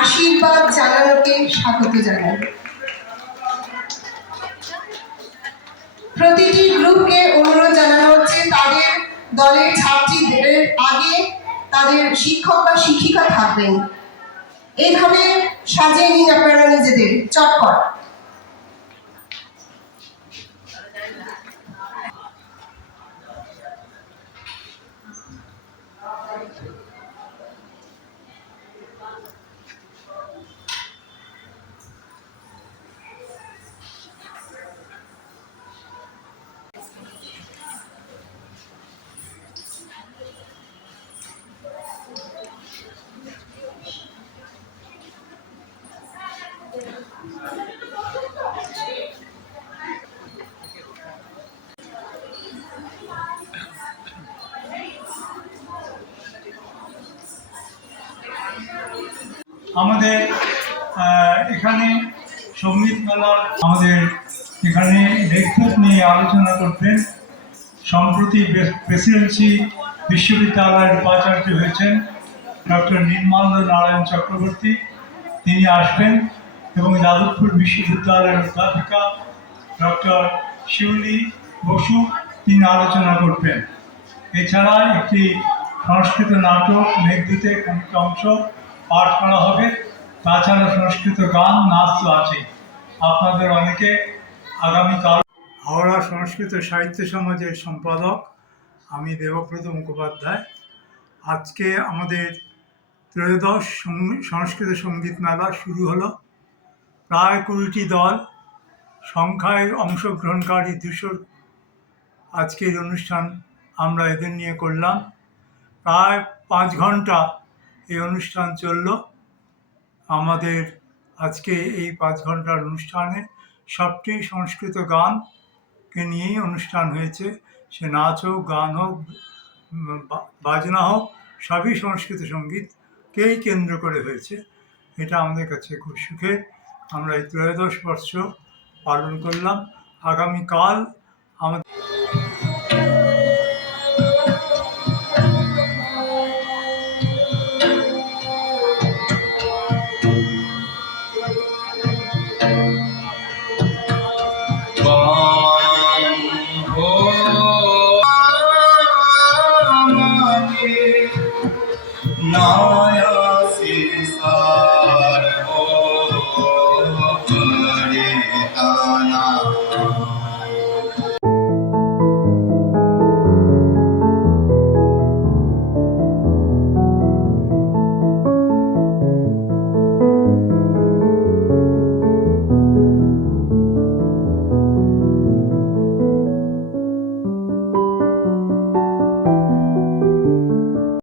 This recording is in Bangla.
আশীর্বাদ জানানোকে স্বাগত জানাই। প্রতিটি গ্রুপকে অনুরোধ জানানো হচ্ছে, তাদের দলের ছাত্রীদের আগে তাদের শিক্ষক বা শিক্ষিকা থাকবেন। এইভাবে সাজিয়ে নিন আপনারা নিজেদের চটপট আমাদের এখানে সংগীত মেলা আমাদের এখানে লেখক নিয়ে আলোচনা করবেন সম্প্রতি প্রেসিডেন্সি বিশ্ববিদ্যালয়ের উপাচার্য হয়েছেন ডক্টর নির্মল নারায়ণ চক্রবর্তী। তিনি আসবেন এবং যাদবপুর বিশ্ববিদ্যালয়ের অধ্যাপিকা ডক্টর শিউলি বসু, তিনি আলোচনা করবেন। এছাড়া একটি সংস্কৃত নাটক মেঘদূতে খানিকটা অংশ পাঠ করা হবে। তাছাড়া সংস্কৃত গান, নাচ তো আছেই। আপনাদের অনেকে আগামীকাল হাওড়া সংস্কৃত সাহিত্য সমাজের সম্পাদক আমি দেবব্রত মুখোপাধ্যায়। আজকে আমাদের ত্রয়োদশ সংস্কৃত সংগীত মেলা শুরু হলো। প্রায় কুড়িটি দল সংখ্যায় অংশগ্রহণকারী দুশো আজকের অনুষ্ঠান আমরা এদের নিয়ে করলাম। প্রায় পাঁচ ঘণ্টা এই অনুষ্ঠান চলল। আমাদের আজকে এই পাঁচ ঘণ্টার অনুষ্ঠানে সবটি সংস্কৃত গানকে নিয়েই অনুষ্ঠান হয়েছে। সে নাচ হোক, গান হোক বাজনা হোক, সবই সংস্কৃত সঙ্গীতকেই কেন্দ্র করে হয়েছে। এটা আমাদের কাছে খুব সুখের। আমরা এই ত্রয়োদশ বর্ষ পালন করলাম। আগামীকাল